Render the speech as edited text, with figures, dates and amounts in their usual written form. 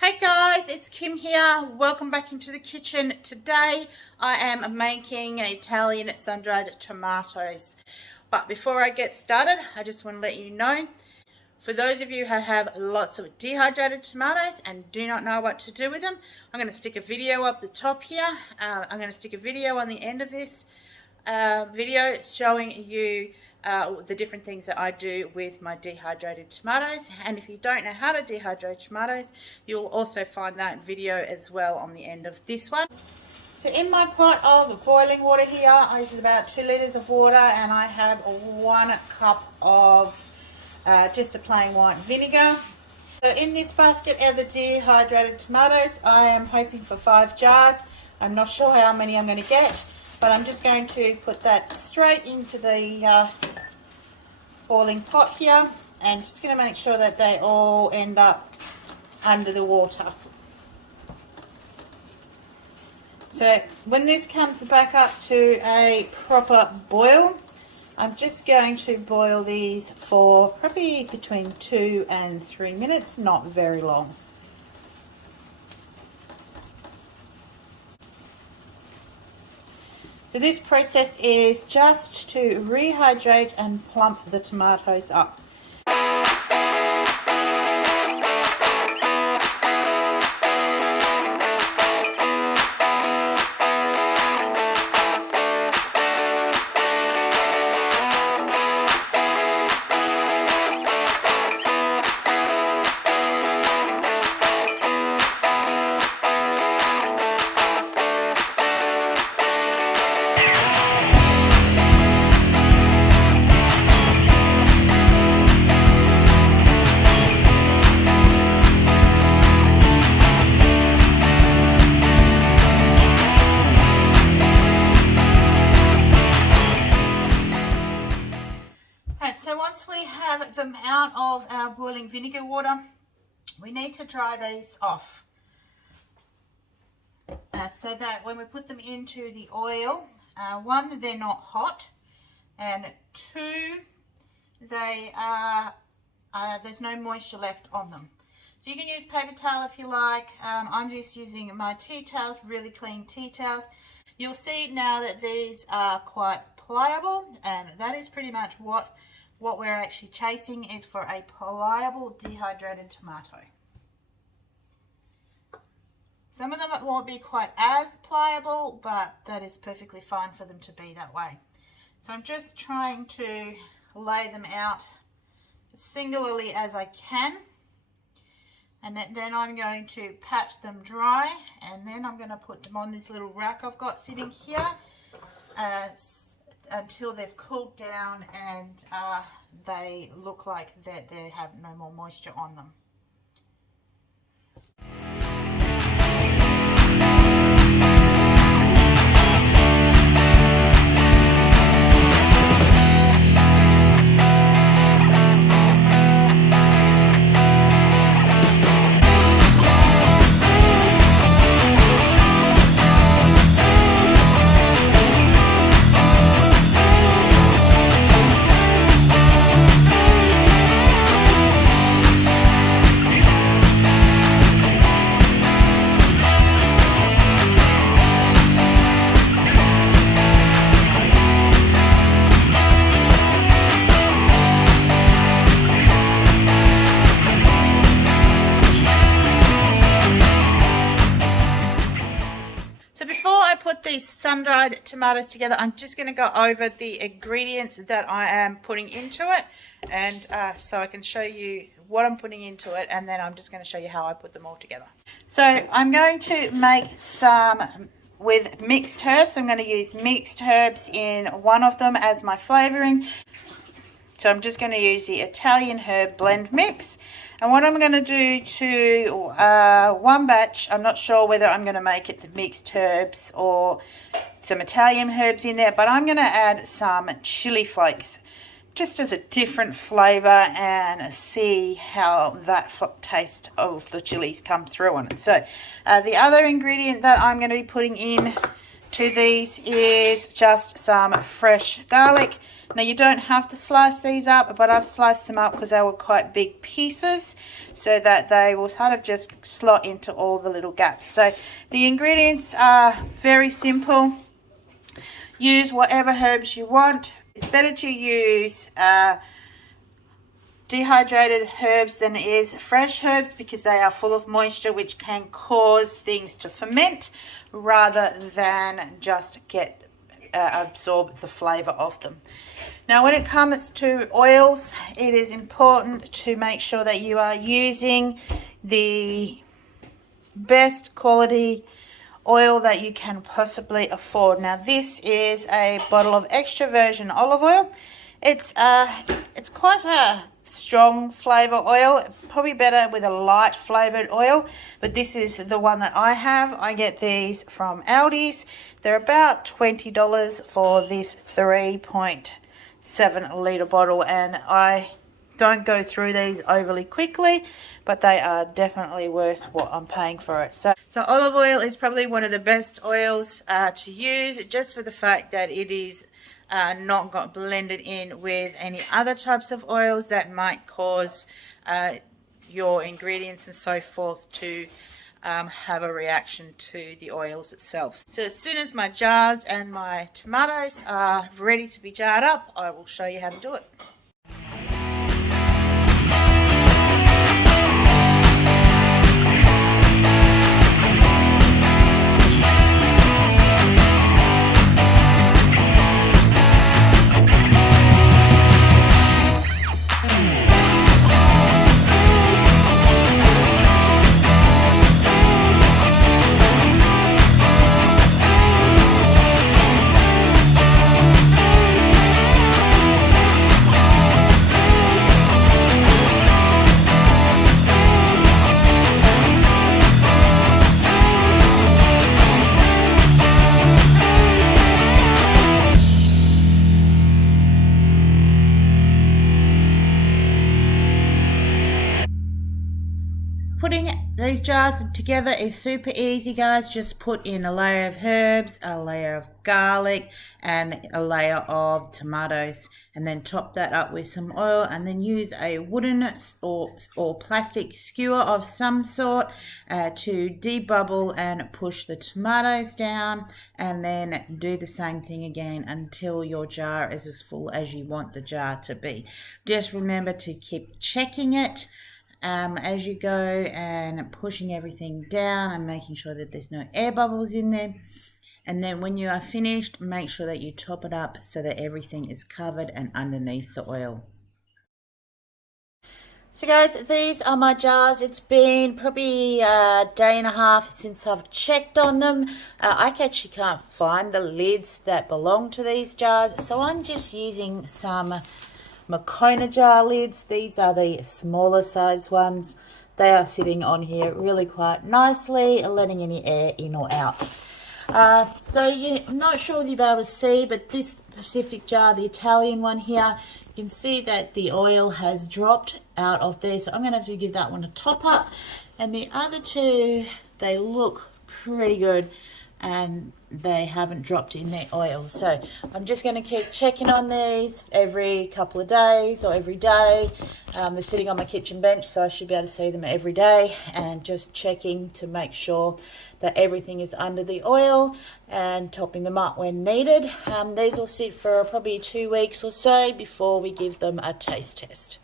Hey guys, it's Kim here. Welcome back into the kitchen. Today I am making Italian sun-dried tomatoes. But before I get started, I just want to let you know, for those of you who have lots of dehydrated tomatoes and do not know what to do with them, I'm going to stick a video up the top here. I'm going to stick a video on the end of this video showing you the different things that I do with my dehydrated tomatoes. And if you don't know how to dehydrate tomatoes, you'll also find that video as well on the end of this one. So in my pot of boiling water here, this is about 2 litres of water, and I have 1 cup of just a plain white vinegar. So in this basket of the dehydrated tomatoes, I am hoping for 5 jars. I'm not sure how many I'm going to get, but I'm just going to put that straight into the boiling pot here, and just going to make sure that they all end up under the water. So when this comes back up to a proper boil, I'm just going to boil these for probably between 2 and 3 minutes, not very long. So this process is just to rehydrate and plump the tomatoes up. So once we have them out of our boiling vinegar water, we need to dry these off so that when we put them into the oil, 1, they're not hot, and 2, they are there's no moisture left on them. So you can use paper towel if you like. I'm just using my tea towels, really clean tea towels. You'll see now that these are quite pliable, and that is pretty much what we're actually chasing, is for a pliable dehydrated tomato. Some of them won't be quite as pliable, but that is perfectly fine for them to be that way. So I'm just trying to lay them out as singularly as I can, and then I'm going to pat them dry, and then I'm going to put them on this little rack I've got sitting here until they've cooled down and they look like that they have no more moisture on them. These sun-dried tomatoes together, I'm just going to go over the ingredients that I am putting into it, and so I can show you what I'm putting into it, and then I'm just going to show you how I put them all together. So I'm going to make some with mixed herbs. I'm going to use mixed herbs in one of them as my flavouring. So I'm just going to use the Italian herb blend mix. And what I'm going to do to one batch, I'm not sure whether I'm going to make it the mixed herbs or some Italian herbs in there, but I'm going to add some chili flakes just as a different flavour and see how that taste of the chilies come through on it. So the other ingredient that I'm going to be putting in to these is just some fresh garlic. Now you don't have to slice these up, but I've sliced them up because they were quite big pieces so that they will kind of just slot into all the little gaps. So the ingredients are very simple. Use whatever herbs you want. It's better to use dehydrated herbs than it is fresh herbs because they are full of moisture, which can cause things to ferment rather than just get absorb the flavor of them. Now when it comes to oils, it is important to make sure that you are using the best quality oil that you can possibly afford. Now this is a bottle of extra virgin olive oil. It's quite a strong flavor oil, probably better with a light flavored oil, but this is the one that I have. I get these from Aldi's. They're about $20 for this 3.7 litre bottle, and I don't go through these overly quickly, but they are definitely worth what I'm paying for it. So olive oil is probably one of the best oils to use, just for the fact that it is not got blended in with any other types of oils that might cause your ingredients and so forth to have a reaction to the oils itself. So as soon as my jars and my tomatoes are ready to be jarred up, I will show you how to do it. Putting these jars together is super easy, guys. Just put in a layer of herbs, a layer of garlic, and a layer of tomatoes, and then top that up with some oil, and then use a wooden or plastic skewer of some sort to debubble and push the tomatoes down, and then do the same thing again until your jar is as full as you want the jar to be. Just remember to keep checking it as you go and pushing everything down and making sure that there's no air bubbles in there. And then when you are finished, make sure that you top it up so that everything is covered and underneath the oil. So guys, these are my jars. It's been probably a day and a half since I've checked on them. I actually can't find the lids that belong to these jars, so I'm just using some Makona jar lids. These are the smaller size ones. They are sitting on here really quite nicely, letting any air in or out. So you're not sure if you'll be able to see, but this specific jar, the Italian one here, you can see that the oil has dropped out of there. So I'm going to have to give that one a top up. And the other two, they look pretty good and they haven't dropped in their oil. So I'm just going to keep checking on these every couple of days or every day. They're sitting on my kitchen bench, so I should be able to see them every day, and just checking to make sure that everything is under the oil and topping them up when needed. These will sit for probably 2 weeks or so before we give them a taste test.